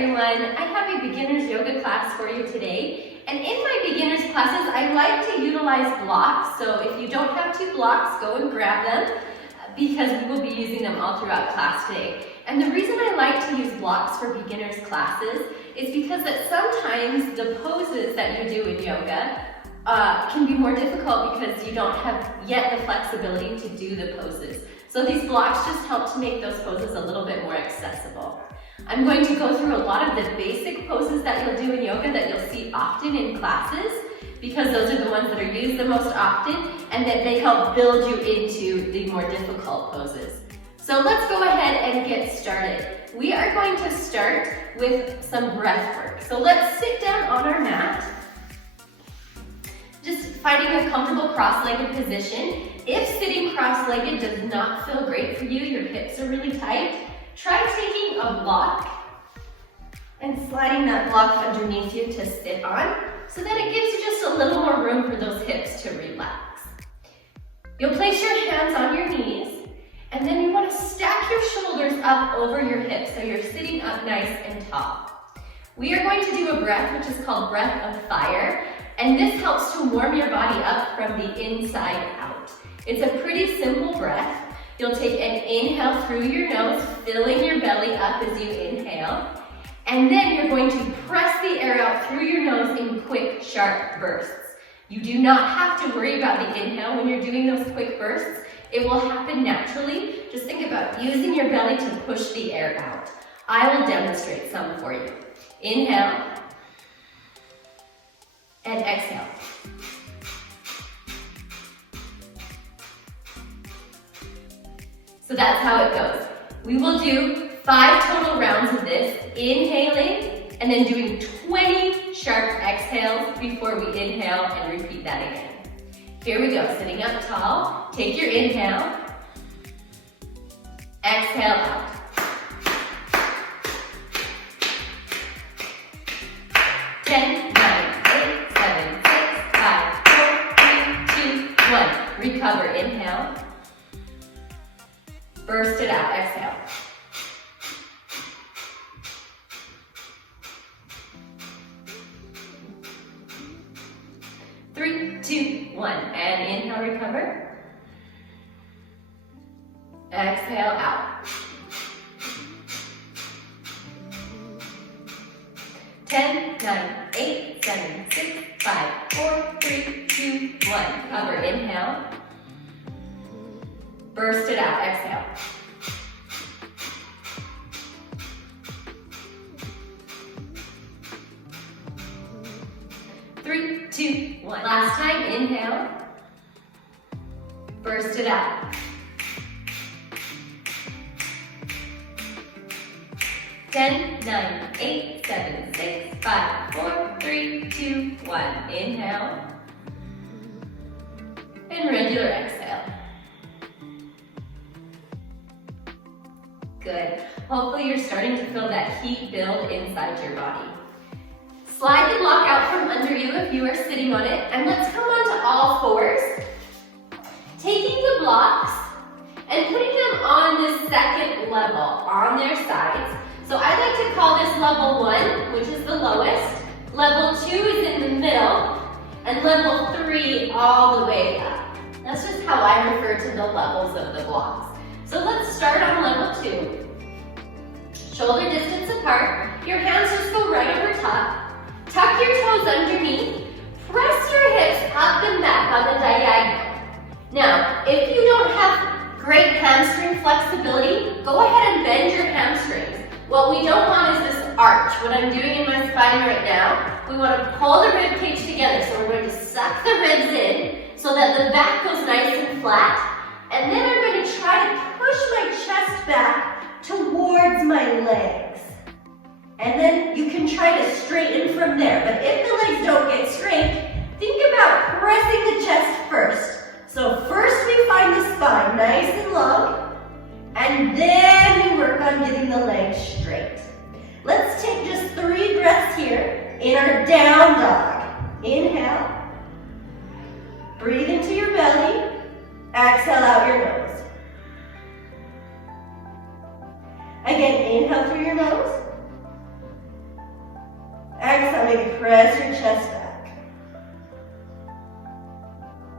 everyone. I have a beginner's yoga class for you today. And in my beginner's classes, I like to utilize blocks. So if you don't have 2 blocks, go and grab them because we will be using them all throughout class today. And the reason I like to use blocks for beginner's classes is because that sometimes the poses that you do in yoga can be more difficult because you don't have yet the flexibility to do the poses. So these blocks just help to make those poses a little bit more accessible. I'm going to go through a lot of the basic poses that you'll do in yoga that you'll see often in classes because those are the ones that are used the most often and that they help build you into the more difficult poses. So let's go ahead and get started. We are going to start with some breath work. So let's sit down on our mat. Just finding a comfortable cross-legged position. If sitting cross-legged does not feel great for you, your hips are really tight, try taking a block and sliding that block underneath you to sit on so that it gives you just a little more room for those hips to relax. You'll place your hands on your knees and then you want to stack your shoulders up over your hips so you're sitting up nice and tall. We are going to do a breath which is called breath of fire, and this helps to warm your body up from the inside out. It's a pretty simple breath. You'll take an inhale through your nose, filling your belly up as you inhale. And then you're going to press the air out through your nose in quick, sharp bursts. You do not have to worry about the inhale when you're doing those quick bursts. It will happen naturally. Just think about using your belly to push the air out. I will demonstrate some for you. Inhale and exhale. So that's how it goes. We will do 5 total rounds of this, inhaling and then doing 20 sharp exhales before we inhale and repeat that again. Here we go, sitting up tall. Take your inhale, exhale out. 10, 9, 8, 7, 6, 5, 4, 3, 2, 1. Recover, inhale. Burst it out, exhale. Three, 2, 1. And inhale, recover. Exhale out. 10, 9, 8, 7, 6, 5, 4, 3, 2, 1. Cover, inhale. Burst it out, exhale. Three, 2, 1. Last time, inhale. Burst it out. 10, 9, 8, 7, 6, 5, 4, 3, 2, 1. Inhale. And regular exhale. Good. Hopefully you're starting to feel that heat build inside your body. Slide the block out from under you if you are sitting on it, and let's come onto all fours. Taking the blocks and putting them on the second level, on their sides. So I like to call this level 1, which is the lowest. Level 2 is in the middle, and level 3 all the way up. That's just how I refer to the levels of the blocks. So let's start on level 2. Shoulder distance apart. Your hands just go right over top. Tuck your toes underneath. Press your hips up and back on the diagonal. Now, if you don't have great hamstring flexibility, go ahead and bend your hamstrings. What we don't want is this arch. What I'm doing in my spine right now, we want to pull the rib cage together. So we're going to suck the ribs in so that the back goes nice and flat. And then I'm going to try to push my chest back towards my legs. And then you can try to straighten from there. But if the legs don't get straight, think about pressing the chest first. So first we find the spine nice and long, and then we work on getting the legs straight. Let's take just 3 breaths here in our down dog. Inhale. Breathe into your belly. Exhale out your nose. Again, inhale through your nose. again, press your chest back.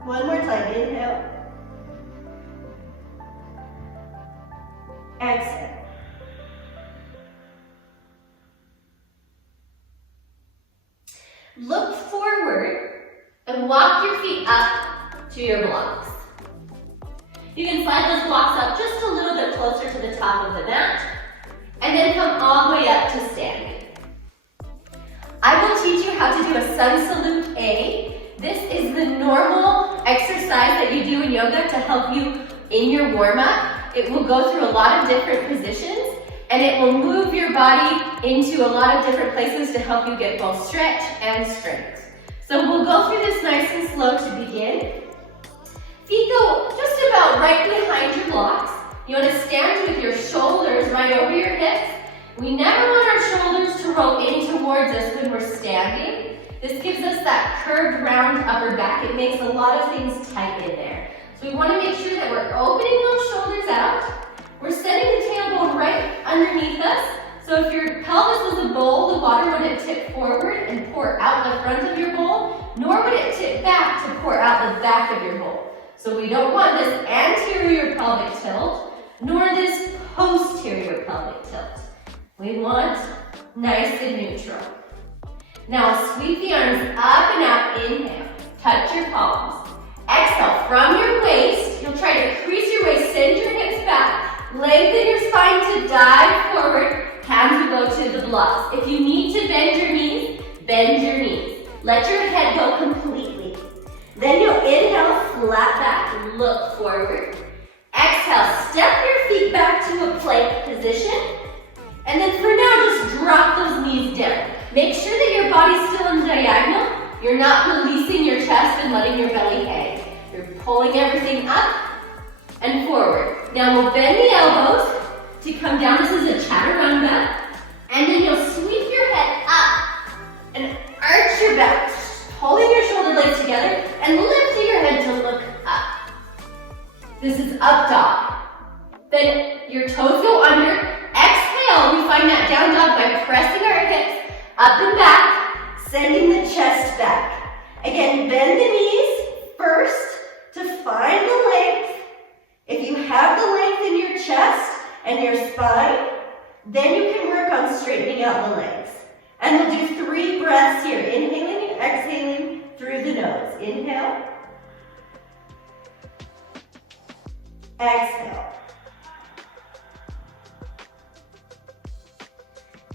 One more time, inhale. Exhale. Look forward and walk your feet up to your blocks. You can slide those blocks up just a little bit closer to the top of the mat, and then come all the way up to standing. I will teach you how to do a sun salute A. This is the normal exercise that you do in yoga to help you in your warm-up. It will go through a lot of different positions, and it will move your body into a lot of different places to help you get both stretch and strength. So we'll go through this nice and slow to begin. Feet go just about right behind your blocks. You want to stand with your shoulders right over your hips. We never want our shoulders to roll in towards us when we're standing. This gives us that curved round upper back. It makes a lot of things tight in there. So we want to make sure that we're opening those shoulders out. We're setting the tailbone right underneath us. So if your pelvis was a bowl, the water wouldn't tip forward and pour out the front of your bowl, nor would it tip back to pour out the back of your bowl. So we don't want this anterior pelvic tilt, nor this posterior pelvic tilt. We want nice and neutral. Now sweep the arms up and out, inhale, touch your palms. Exhale, from your waist, you'll try to crease your waist, send your hips back, lengthen your spine to dive forward, hands will go to the blocks. If you need to bend your knees, bend your knees. Let your head go completely. Then you'll inhale, flat back, look forward. Exhale, step your feet back to a plank position. And then for now, just drop those knees down. Make sure that your body's still in diagonal. You're not releasing your chest and letting your belly hang. You're pulling everything up and forward. Now we'll bend the elbows to come down. This is a chaturanga. And then you'll sweep your head up and arch your back, holding your shoulder blades together and lifting your head to look up. This is up dog. Then your toes go under. Exhale, we find that down dog by pressing our hips up and back, sending the chest back. Again, bend the knees first to find the length. If you have the length in your chest and your spine, then you can work on straightening out the legs. And we'll do 3 breaths here, inhaling and exhaling through the nose. Inhale. Exhale.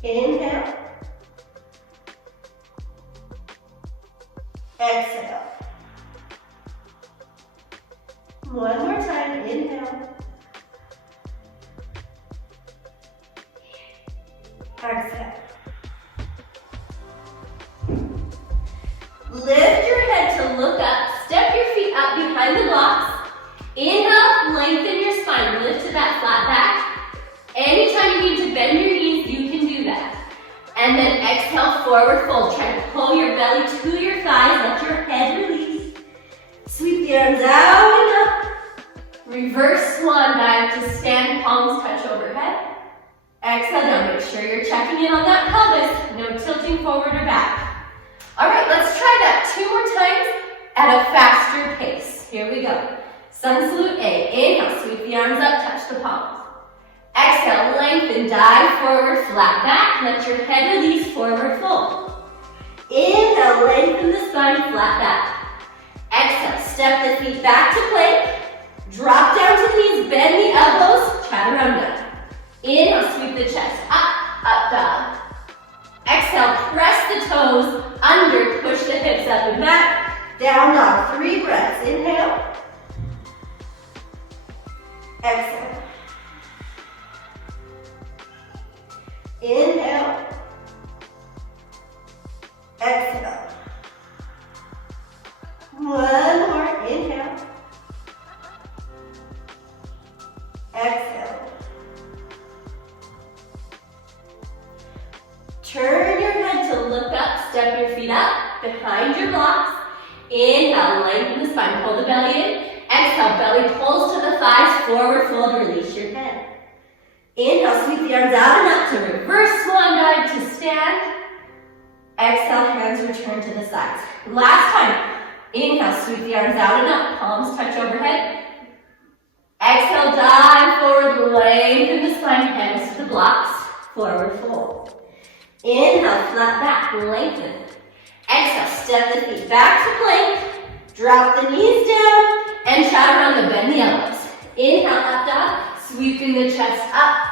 Inhale. Exhale. One more time, inhale. Exhale. Lift your head to look up, step your feet up behind the blocks. Inhale, lengthen your spine, lift to that flat back. Anytime you need to bend your knees, you can do that. And then exhale, forward fold. Try to pull your belly to your thighs, let your head release. Sweep the arms out and up. Reverse swan dive to stand, palms touch overhead. Exhale down, make sure you're checking in on that pelvis, no tilting forward or back. All right, let's try that 2 more times at a faster pace. Here we go. Sun salute A. Inhale, sweep the arms up, touch the palms. Exhale, lengthen, dive forward, flat back. Let your head release, forward fold. Inhale, lengthen the spine, flat back. Exhale, step the feet back to plank. Drop down to the knees, bend the elbows, chaturanga. Inhale, sweep the chest, up dog. Exhale, press the toes under, push the hips up and back. Down dog, 3 breaths. Inhale. Exhale. Inhale. Exhale. One more. Inhale. Exhale. Turn your head to look up, step your feet up behind your blocks. Inhale, lengthen the spine, pull the belly in. Exhale, belly pulls to the thighs, forward fold, release your head. Inhale, sweep the arms out and up to reverse swan dive to stand. Exhale, hands return to the sides. Last time. Inhale, sweep the arms out and up, palms touch overhead. Exhale, dive forward, lengthen the spine, hands to the blocks, forward fold. Inhale, flat back, lengthen. Exhale, step the feet back to plank, drop the knees down, and chaturanga, bend the elbows. Inhale, up dog, sweeping the chest up.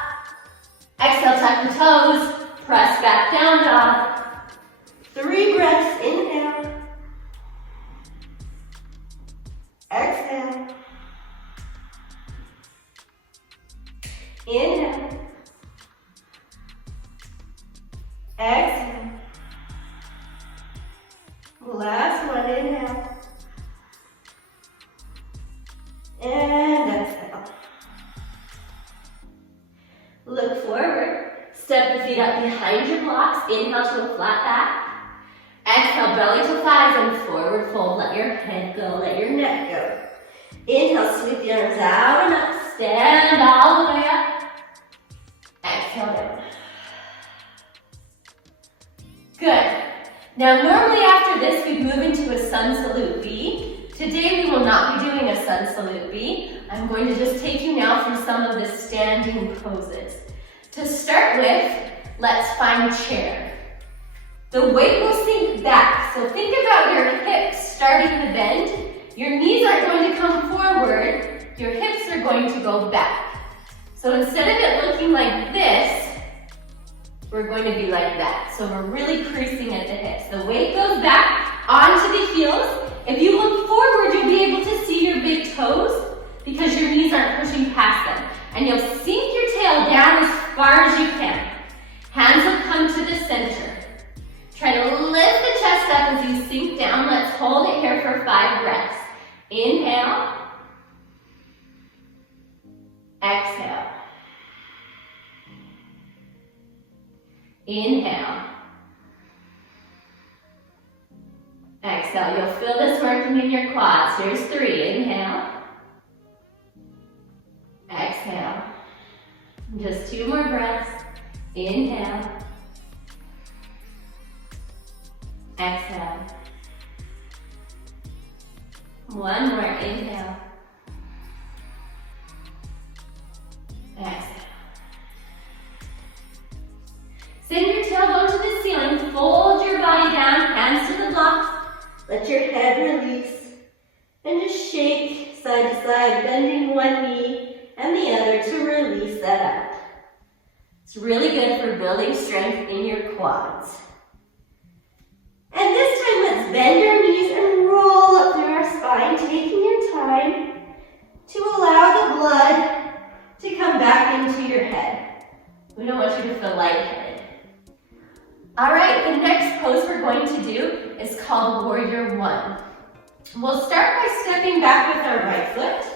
Exhale, tuck the toes, press back down dog. 3 breaths, inhale. Exhale. Inhale. Exhale. Last one, inhale. And exhale. Look forward. Step the feet up behind your blocks. Inhale to a flat back. Exhale, belly to thighs and forward fold. Let your head go, let your neck go. Inhale, sweep the arms out and up. Stand all the way up. Exhale down. Good. Now normally after this we move into a sun salute B. Today we will not be doing a sun salute B. I'm going to just take you now through some of the standing poses. To start with, let's find chair. The weight will sink back, so think about your hips starting to bend. Your knees aren't going to come forward, your hips are going to go back. So instead of it looking like this, we're going to be like that. So we're really creasing at the hips. The weight goes back onto the heels. If you look forward, you'll be able to see your big toes because your knees aren't pushing past them. And you'll sink your tail down as far as you can. Hands will come to the center. Try to lift the chest up as you sink down. Let's hold it here for 5 breaths. Inhale. Exhale. Inhale. Exhale. You'll feel this working in your quads. Here's 3. Inhale. Exhale. Just 2 more breaths. Inhale. Exhale. 1 more. Inhale. Exhale. Send your tailbone to the ceiling. Fold your body down. Hands to the blocks. Let your head release. And just shake side to side, bending one knee and the other to release that up. It's really good for building strength in your quads. And this time, let's bend our knees and roll up through our spine, taking your time to allow the blood to come back into your head. We don't want you to feel lightheaded. All right, the next pose we're going to do is called Warrior One. We'll start by stepping back with our right foot.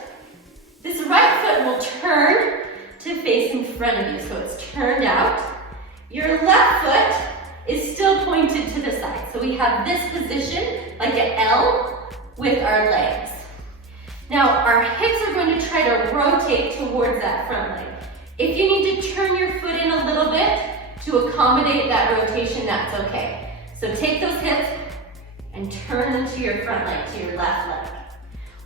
This right foot will turn to face in front of you, so it's turned out. Your left foot is still pointed to the side. So we have this position like an L with our legs. Now our hips are going to try to rotate towards that front leg. If you need to turn your foot in a little bit to accommodate that rotation, that's okay. So take those hips and turn them to your front leg, to your left leg.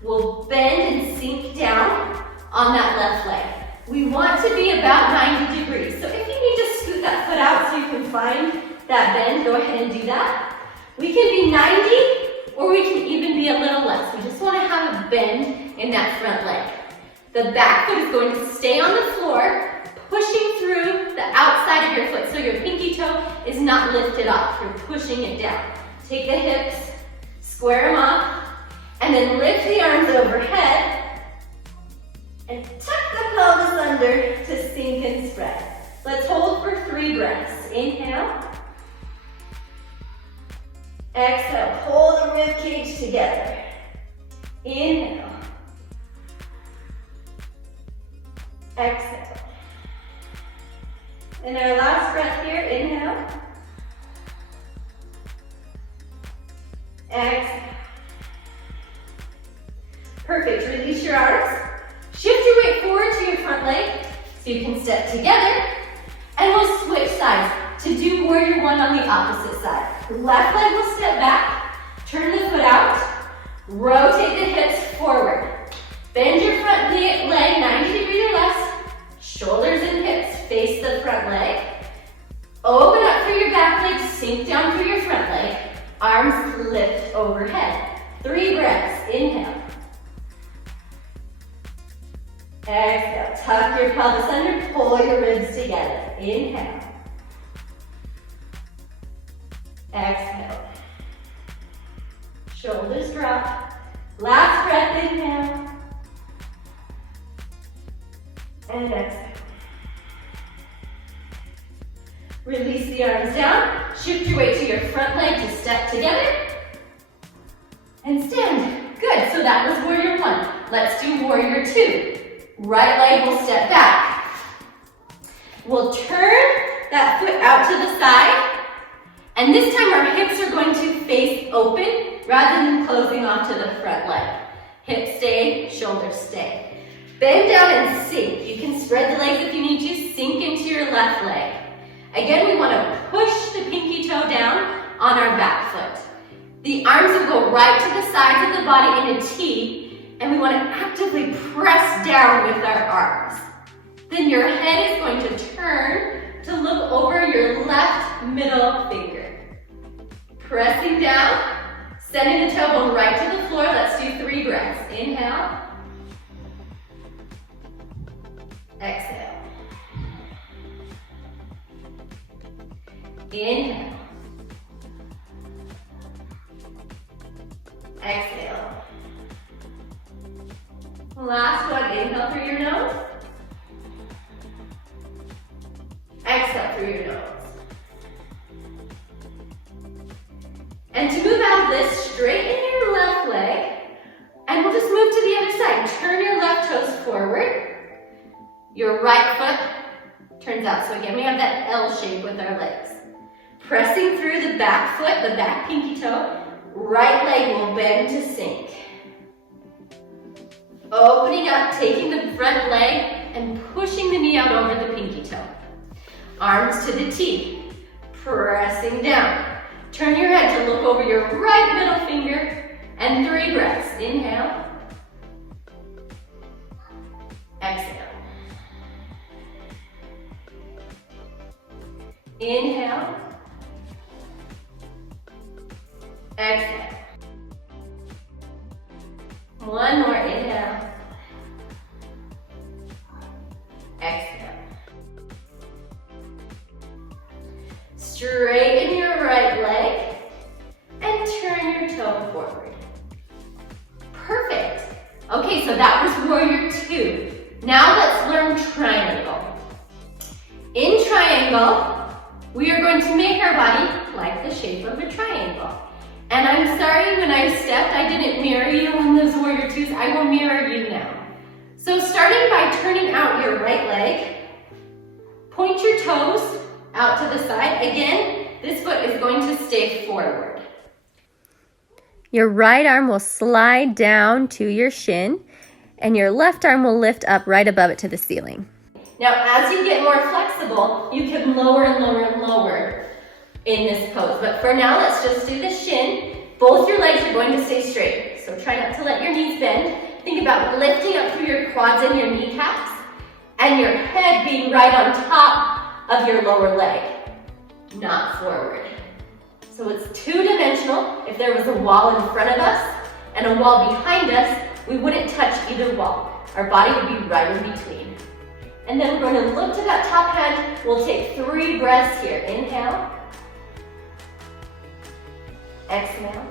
We'll bend and sink down on that left leg. We want to be about 90 degrees. So if you need to scoot that foot out so you can find that bend, go ahead and do that. We can be 90 or we can even be a little less. We just want to have a bend in that front leg. The back foot is going to stay on the floor, pushing through the outside of your foot. So your pinky toe is not lifted off. You're pushing it down. Take the hips, square them up, and then lift the arms overhead and tuck the pelvis under to sink and spread. Let's hold for 3 breaths. Inhale. Exhale, pull the rib cage together. Inhale. Exhale. And our last breath here, inhale. Exhale. Perfect, release your arms. Shift your weight forward to your front leg so you can step together. And we'll switch sides to do Warrior One on the opposite side. Left leg will step back. Turn the foot out. Rotate the hips forward. Bend your front leg 90 degrees or less. Shoulders and hips face the front leg. Open up through your back leg, sink down through your front leg. Arms lift overhead. 3 breaths. Inhale. Exhale. Tuck your pelvis under, pull your ribs together. Inhale. Exhale. Shoulders drop. Last breath, inhale. And exhale. Release the arms down. Shift your weight to your front leg to step together. And stand. Good, so that was warrior 1. Let's do warrior 2. Right leg will step back. We'll turn that foot out to the side. And this time our hips are going to face open rather than closing off to the front leg. Hips stay, shoulders stay. Bend down and sink. You can spread the legs if you need to. Sink into your left leg. Again, we want to push the pinky toe down on our back foot. The arms will go right to the sides of the body in a T, and we want to actively press down with our arms. Then your head is going to turn to look over your left middle finger. Pressing down, sending the tailbone right to the floor. Let's do 3 breaths. Inhale. Exhale. Inhale. Exhale. Last one, inhale through your nose. Exhale through your nose. And to move out of this, straighten your left leg, and we'll just move to the other side. Turn your left toes forward. Your right foot turns out. So again, we have that L shape with our legs. Pressing through the back foot, the back pinky toe, right leg will bend to sink. Opening up, taking the front leg and pushing the knee out over the pinky toe. Arms to the T, pressing down. Turn your head to look over your right middle finger and 3 breaths. Inhale. Exhale. Inhale. Exhale. One more, inhale. Exhale. Straighten your right leg and turn your toe forward. Perfect. Okay, so that was warrior 2. Now let's learn triangle. In triangle, we are going to make our body like the shape of a triangle. And I'm sorry, when I stepped, I didn't mirror you on those warrior 2s. I will mirror you now. So starting by turning out your right leg, point your toes out to the side. Again, this foot is going to stay forward. Your right arm will slide down to your shin, and your left arm will lift up right above it to the ceiling. Now, as you get more flexible, you can lower and lower and lower in this pose. But for now, let's just do the shin. Both your legs are going to stay straight. So try not to let your knees bend. Think about lifting up through your quads and your kneecaps, and your head being right on top of your lower leg, not forward. So it's 2-dimensional. If there was a wall in front of us and a wall behind us, we wouldn't touch either wall. Our body would be right in between. And then we're going to look to that top hand. We'll take 3 breaths here. Inhale. Exhale.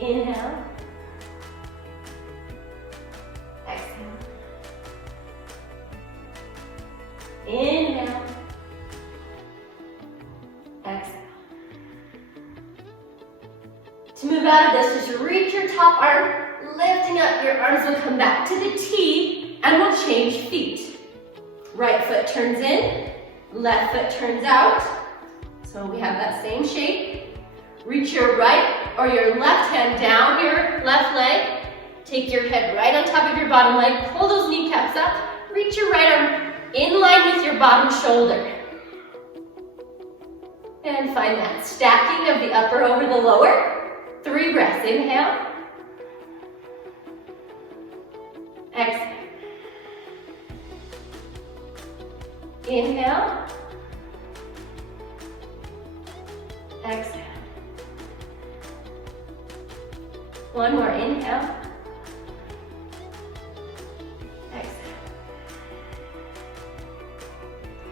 Inhale. Exhale. Inhale. Exhale. To move out of this, just reach your top arm, lifting up, your arms will come back to the T, and we'll change feet. Right foot turns in, left foot turns out. So we have that same shape. Reach your right or your left hand down your left leg. Take your head right on top of your bottom leg. Pull those kneecaps up. Reach your right arm in line with your bottom shoulder. And find that stacking of the upper over the lower. 3 breaths. Inhale. Exhale. Inhale. Exhale. One more. Inhale. Exhale.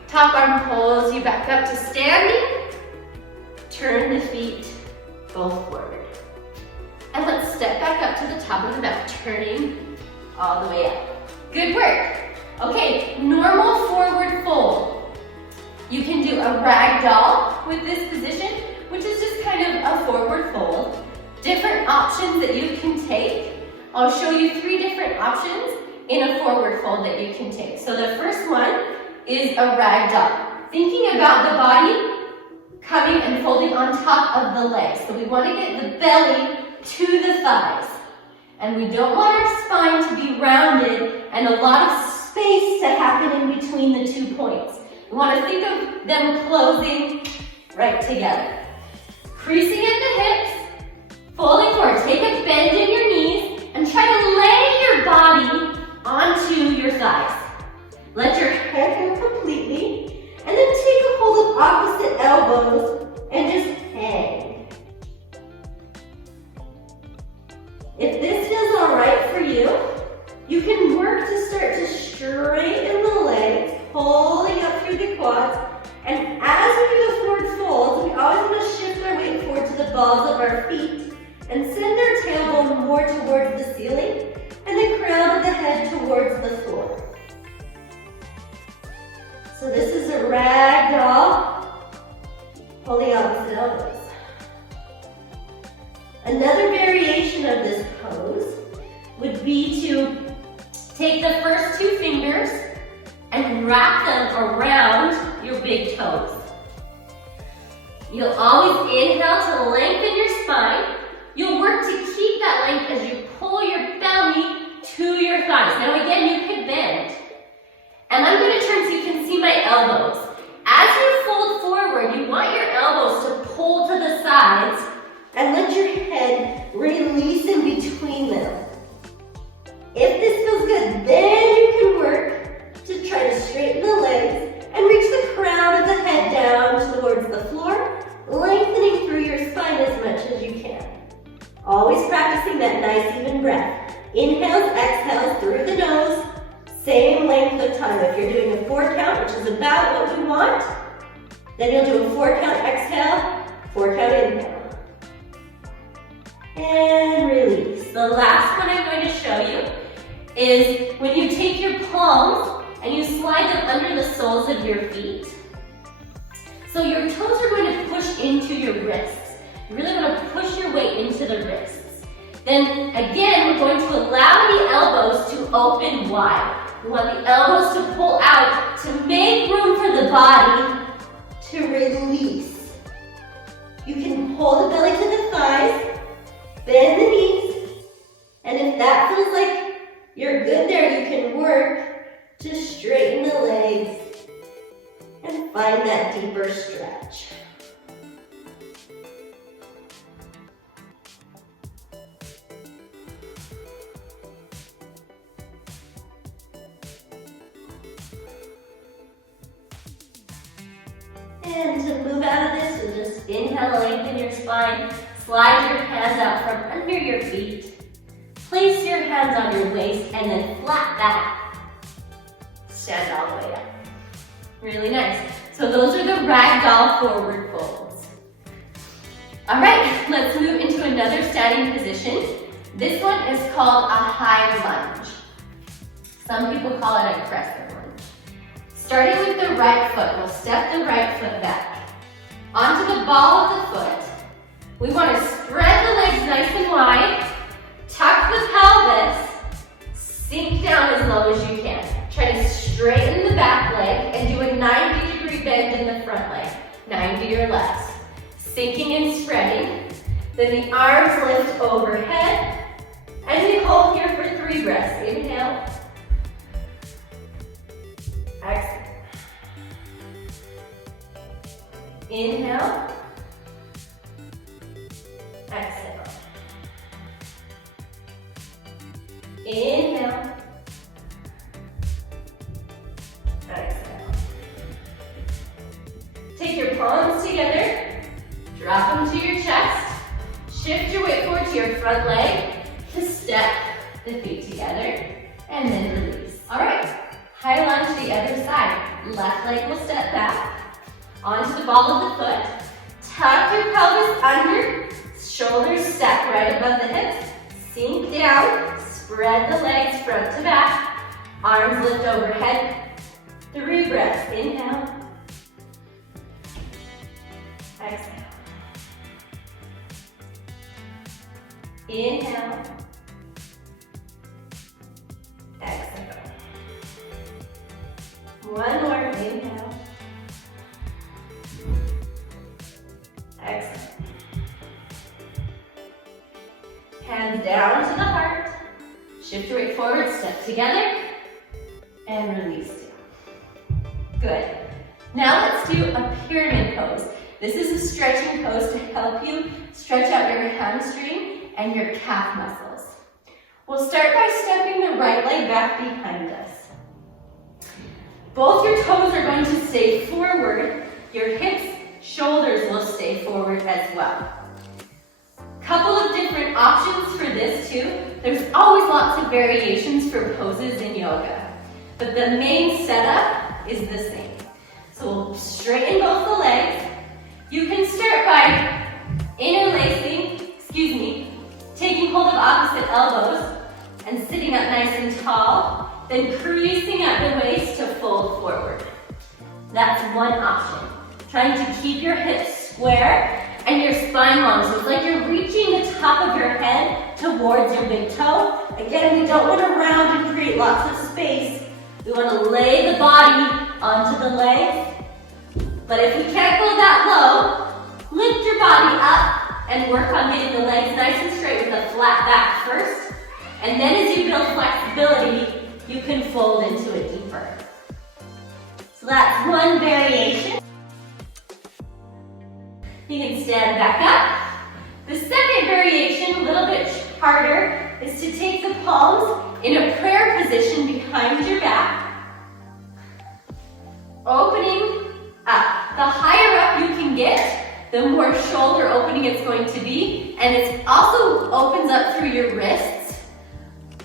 Top arm pulls you back up to standing. Turn the feet both forward. And let's step back up to the top of the mat, turning all the way up. Good work. Okay, normal forward fold. You can do a ragdoll with this position, which is just kind of a forward fold. Different options that you can take. I'll show you 3 different options in a forward fold that you can take. So the first one is a ragdoll. Thinking about the body coming and folding on top of the legs. So we want to get the belly to the thighs. And we don't want our spine to be rounded and a lot of space to happen in between the 2 points. We want to think of them closing right together. Creasing at the hips, folding forward. Take a bend in your knees and try to lay your body onto your thighs. Let your head go completely and then take a hold of opposite elbows and just hang. If this feels all right for you, you can work to start to straighten the legs, holding up through the quads. And as we do the forward folds, we always want to shift our weight forward to the balls of our feet and send our tailbone more towards the ceiling and the crown of the head towards the floor. So this is a ragdoll, holding opposite elbows. Another variation of this pose would be to take the first 2 fingers and wrap them around your big toes. You'll always inhale to lengthen your spine. You'll work to keep that length as you pull your belly to your thighs. Now again, you can bend. And I'm going to turn so you can see my elbows. As you fold forward, you want your elbows to pull to the sides and let your head release in between them. If this feels good, then you can work to try to straighten the legs and reach the crown of the head down towards the floor, lengthening through your spine as much as you can. Always practicing that nice even breath. Inhales, exhales through the nose, same length of time. If you're doing a 4 count, which is about what we want, then you'll do a 4 count exhale, 4 count inhale. And release. The last one I'm going to show you is when you take your palms and you slide them under the soles of your feet. So your toes are going to push into your wrists. You really want to push your weight into the wrists. Then again, we're going to allow the elbows to open wide. We want the elbows to pull out to make room for the body to release. You can pull the belly to the thighs, bend the knees, and if that feels like you're good there, you can work to straighten the legs and find that deeper stretch. And to move out of this, you'll just inhale, lengthen your spine, slide your hands out from under your feet, place your hands on your waist, and then flat back. Stand all the way up. Really nice. So those are the ragdoll forward folds. All right, let's move into another standing position. This one is called a high lunge. Some people call it a crescent lunge. Starting with the right foot, we'll step the right foot back. Onto the ball of the foot. We want to spread the legs nice and wide, tuck the pelvis, sink down as low as you can. Try to straighten the back leg and do a 90-degree bend in the front leg, 90 or less. Sinking and spreading. Then the arms lift overhead, and we hold here for 3 breaths. Inhale. Exhale. Inhale. Exhale. Inhale. Exhale. Take your palms together, drop them to your chest, shift your weight forward to your front leg to step the feet together, and then release. All right, high lunge to the other side. Left leg will step back onto the ball of the foot. Tuck your pelvis under, shoulders stack right above the hips. Sink down, spread the legs front to back. Arms lift overhead. 3 breaths. Inhale. Exhale. Inhale. Exhale. One more. Inhale. Exhale. Hands down to the heart. Shift your weight forward, step together, and release down. Good. Now let's do a pyramid pose. This is a stretching pose to help you stretch out your hamstring and your calf muscles. We'll start by stepping the right leg back behind us. Both your toes are going to stay forward. Your hips, shoulders will stay forward as well. Couple of different options for this too. There's always lots of variations for poses in yoga, but the main setup is the same. So we'll straighten both the legs. You can start by interlacing, taking hold of opposite elbows and sitting up nice and tall, then creasing at the waist to fold forward. That's one option. Trying to keep your hips square and your spine long. So it's like you're reaching the top of your head towards your big toe. Again, we don't want to round and create lots of space. We want to lay the body onto the legs. But if we can't go that low, lift your body up and work on getting the legs nice and straight with a flat back first. And then as you build flexibility, you can fold into it deeper. So that's one variation. You can stand back up. The second variation, a little bit harder, is to take the palms in a prayer position behind your back, opening up. The higher up you can get, the more shoulder opening it's going to be, and it also opens up through your wrists.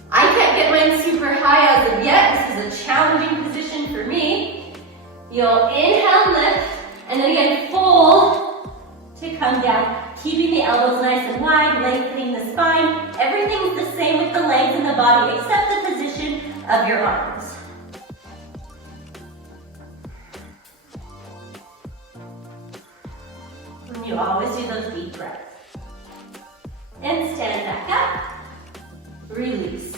I can't get mine super high as of yet. This is a challenging position for me. You'll inhale, lift, and then again fold to come down, keeping the elbows nice and wide, lengthening the spine. Everything's the same with the legs and the body except the position of your arms. And you always do those deep breaths. And stand back up, release.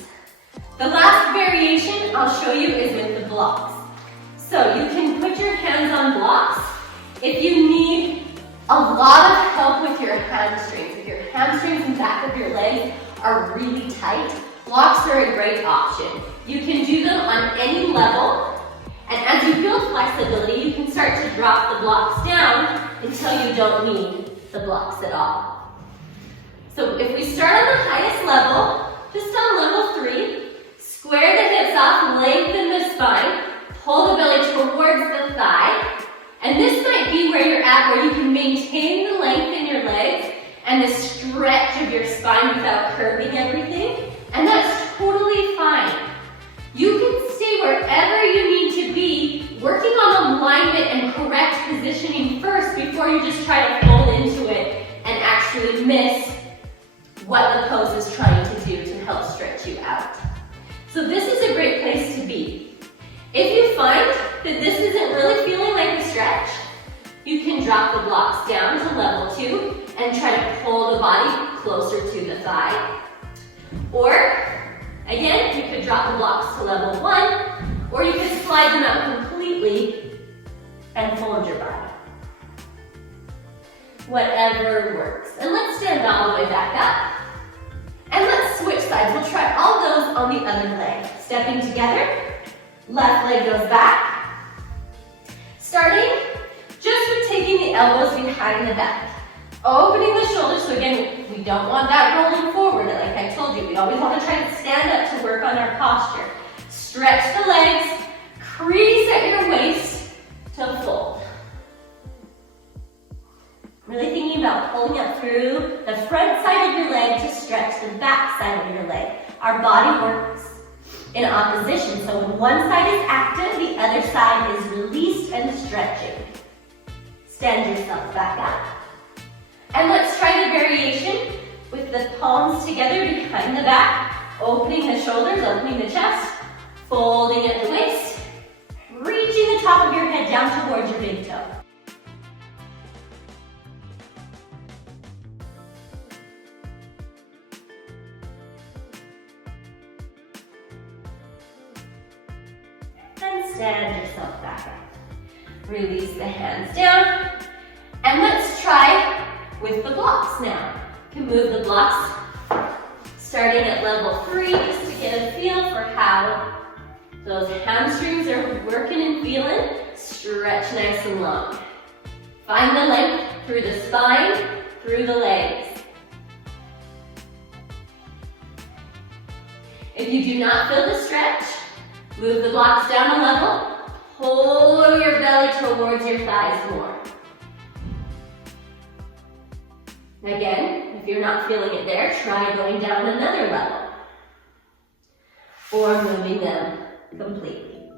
The last variation I'll show you is with the blocks. So you can put your hands on blocks if you need a lot of help with your hamstrings. If your hamstrings and back of your legs are really tight, blocks are a great option. You can do them on any level, and as you build flexibility, you can start to drop the blocks down until you don't need the blocks at all. So if we start on the highest level, just on level 3, square the hips off, lengthen the spine, pull the belly towards the thigh, and this might be where you're at, where you can maintain the length in your legs and the stretch of your spine without curving everything, and that's totally fine. You can stay wherever you need to be, working on alignment and correct positioning first before you just try to fold into it and actually miss what the pose is trying to do to help stretch you out. So this is a great place to be. If you find that this isn't really feeling like a stretch, you can drop the blocks down to level 2 and try to pull the body closer to the thigh. Or, again, you could drop the blocks to level 1, or you could slide them out completely and fold your body. Whatever works. And let's stand all the way back up. And let's switch sides. We'll try all those on the other leg. Stepping together. Left leg goes back. Starting just with taking the elbows behind the back. Opening the shoulders, so again, we don't want that rolling forward, like I told you. We always want to try to stand up to work on our posture. Stretch the legs, crease at your waist to fold. Really thinking about pulling up through the front side of your leg to stretch the back side of your leg. Our body works in opposition, so when one side is active, the other side is released and stretching. Stand yourself back up. And let's try the variation with the palms together behind the back, opening the shoulders, opening the chest, folding at the waist, reaching the top of your head down towards your big toe. And stand yourself back up. Release the hands down. And let's try with the blocks now. You can move the blocks starting at level 3 just to get a feel for how those hamstrings are working and feeling. Stretch nice and long. Find the length through the spine, through the legs. If you do not feel the stretch, move the blocks down a level. Pull your belly towards your thighs more. Again, if you're not feeling it there, try going down another level. Or moving them completely.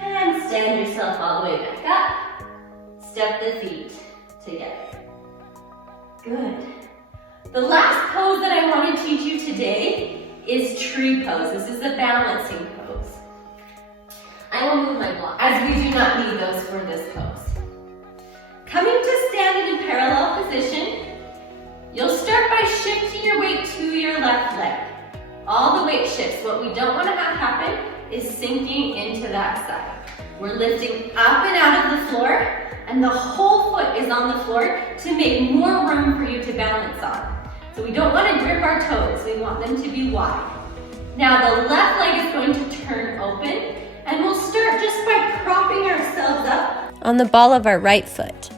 And stand yourself all the way back up. Step the feet together. Good. The last pose that I want to teach you today is tree pose. This is a balancing pose. I will move my block as we do not need those for this pose. Coming to stand in a parallel position, you'll start by shifting your weight to your left leg. All the weight shifts. What we don't want to have happen is sinking into that side. We're lifting up and out of the floor, and the whole foot is on the floor to make more room for you to balance on. So we don't want to grip our toes, we want them to be wide. Now the left leg is going to turn open, and we'll start just by propping ourselves up on the ball of our right foot.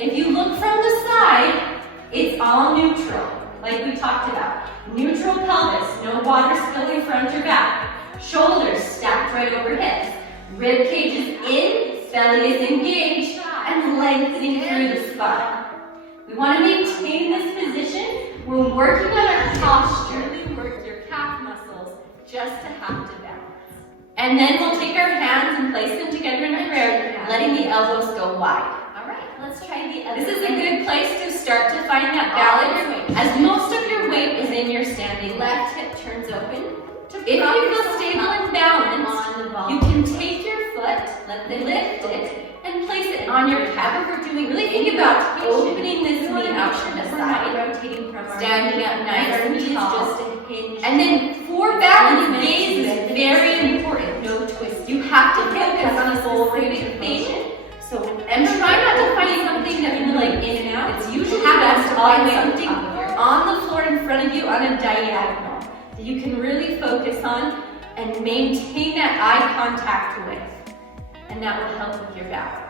If you look from the side, it's all neutral, like we talked about. Neutral pelvis, no water spilling front or back. Shoulders stacked right over hips. Rib cage is in, belly is engaged, and lengthening through the spine. We want to maintain this position. We're working on our posture. Really work your calf muscles just to have to balance. And then we'll take our hands and place them together in a prayer, letting the elbows go wide. All right, let's try the other. This is a good place to start to find that balance, as most of your weight is in your standing. Left hip turns open. If you feel stable and balanced, you can take your foot, lift it, and place it on your calf. Really think about opening this knee out to the side, standing up nice and tall. And then for balance, gaze is very important. No twist. You have to focus on a full rotation. So, and try not to find something that you like in and out. It's usually best to find something on the floor in front of you on a diagonal that you can really focus on and maintain that eye contact with. And that will help with your balance.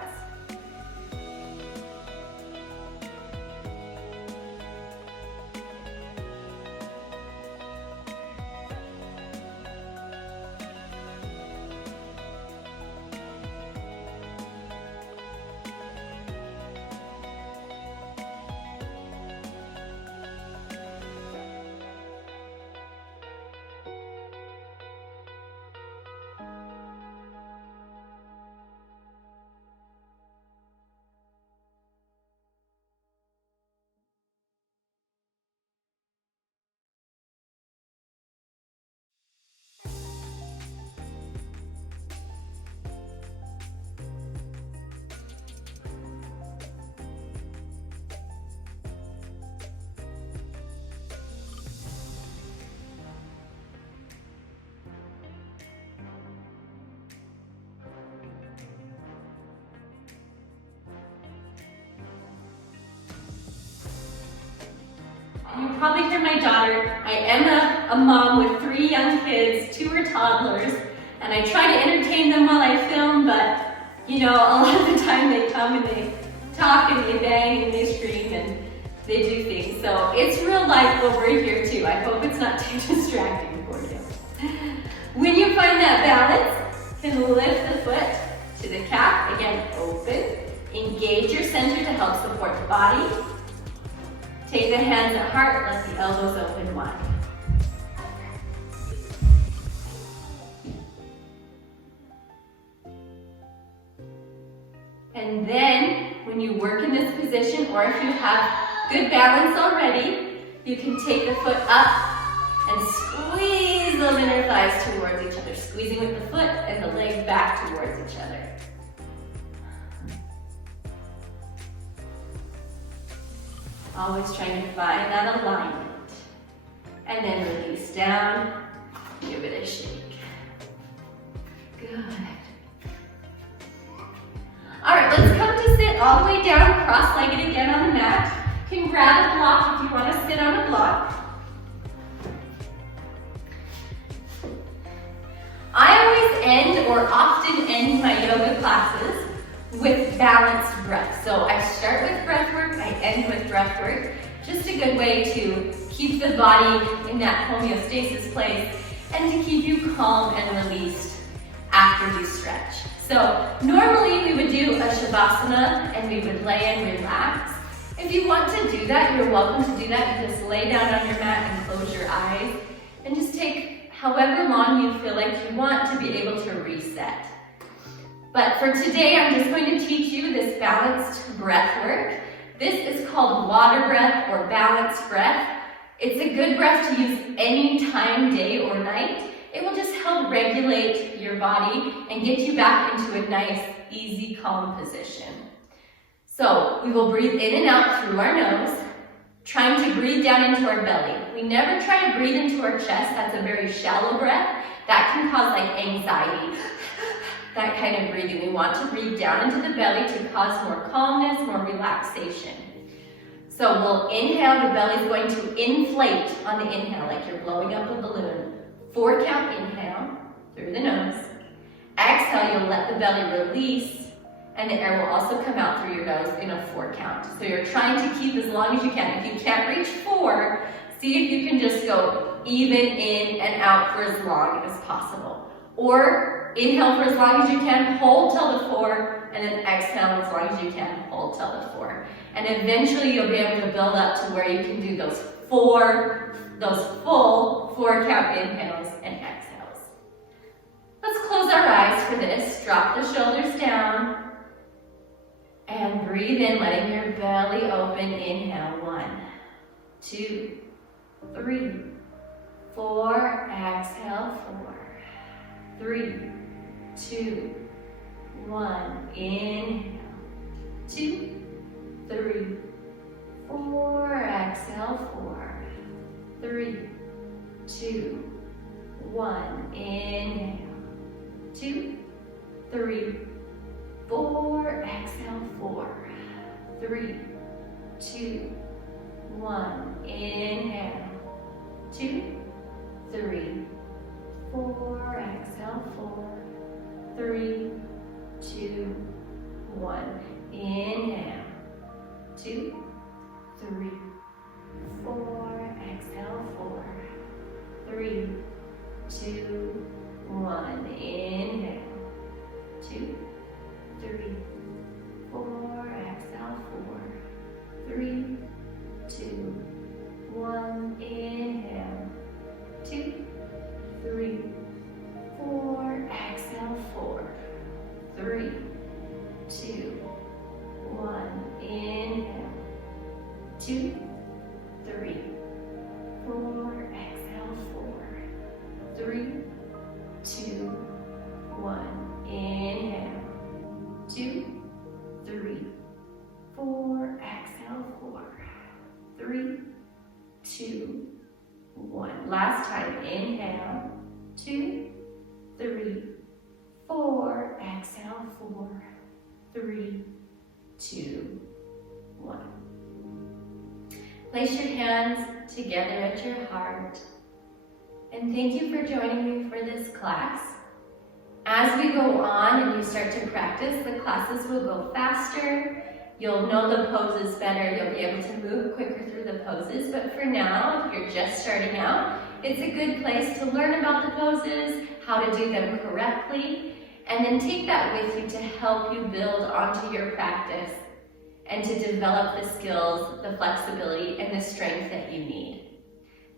You probably hear my daughter. I am a mom with 3 young kids, 2 are toddlers, and I try to entertain them while I film, but you know, a lot of the time they come and they talk and they bang and they scream and they do things. So it's real life over here too. I hope it's not too distracting for you. When you find that balance, you can lift the foot to the calf, again, open. Engage your center to help support the body. Take the hands at heart, let the elbows open wide. And then, when you work in this position, or if you have good balance already, you can take the foot up and squeeze those inner thighs towards each other, squeezing with the foot and the leg back towards each other. Always trying to find that alignment. And then release down, give it a shake. Good. All right, let's come to sit all the way down, cross-legged again on the mat. You can grab a block if you want to sit on a block. I always end, or often end, my yoga classes with balanced breath. So I start with breath work, I end with breath work. Just a good way to keep the body in that homeostasis place and to keep you calm and released after you stretch. So normally we would do a Shavasana and we would lay and relax. If you want to do that, you're welcome to do that. You just lay down on your mat and close your eyes and just take however long you feel like you want to be able to reset. But for today, I'm just going to teach you this balanced breath work. This is called water breath or balanced breath. It's a good breath to use any time, day or night. It will just help regulate your body and get you back into a nice, easy, calm position. So we will breathe in and out through our nose, trying to breathe down into our belly. We never try to breathe into our chest. That's a very shallow breath. That can cause like anxiety, that kind of breathing. We want to breathe down into the belly to cause more calmness, more relaxation. So we'll inhale, the belly's going to inflate on the inhale, like you're blowing up a balloon. 4 count inhale through the nose. Exhale, you'll let the belly release, and the air will also come out through your nose in a 4 count. So you're trying to keep as long as you can. If you can't reach 4, see if you can just go even in and out for as long as possible. Or inhale for as long as you can, hold till the 4, and then exhale as long as you can, hold till the 4. And eventually you'll be able to build up to where you can do those full 4 count inhales and exhales. Let's close our eyes for this. Drop the shoulders down and breathe in, letting your belly open. Inhale, 1, 2, 3, 4. Exhale, 4, 3, 2, 1. Inhale, 2, 3, 4. Exhale, 4, 3, 2, 1. Inhale, 2, 3, 4. Exhale, 4, 3, 2, 1. Inhale, 2, 3, 4. Exhale, 4, 3, 2, 1. Inhale, 2, 3, 4. Exhale, 4, 3, 2, 1. Inhale, 2, 3, 4. Exhale, 4, 3, 2, 1. Inhale, 2, 3, 4. Exhale, 4, 3, 2, 1. Inhale, 2, 3, 4. Exhale, 4, 3, 2, 1. Inhale, 2, 3, 4. Exhale, 4, 3, 2, 1. Last time. Inhale, 2, 3, 4. Exhale, 4, 3, 2, 1. Place your hands together at your heart. And thank you for joining me for this class. As we go on and you start to practice, the classes will go faster. You'll know the poses better. You'll be able to move quicker through the poses. But for now, if you're just starting out, it's a good place to learn about the poses, how to do them correctly, and then take that with you to help you build onto your practice and to develop the skills, the flexibility, and the strength that you need.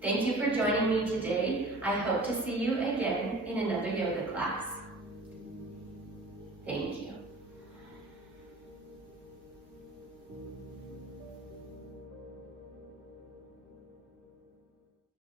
Thank you for joining me today. I hope to see you again in another yoga class. Thank you.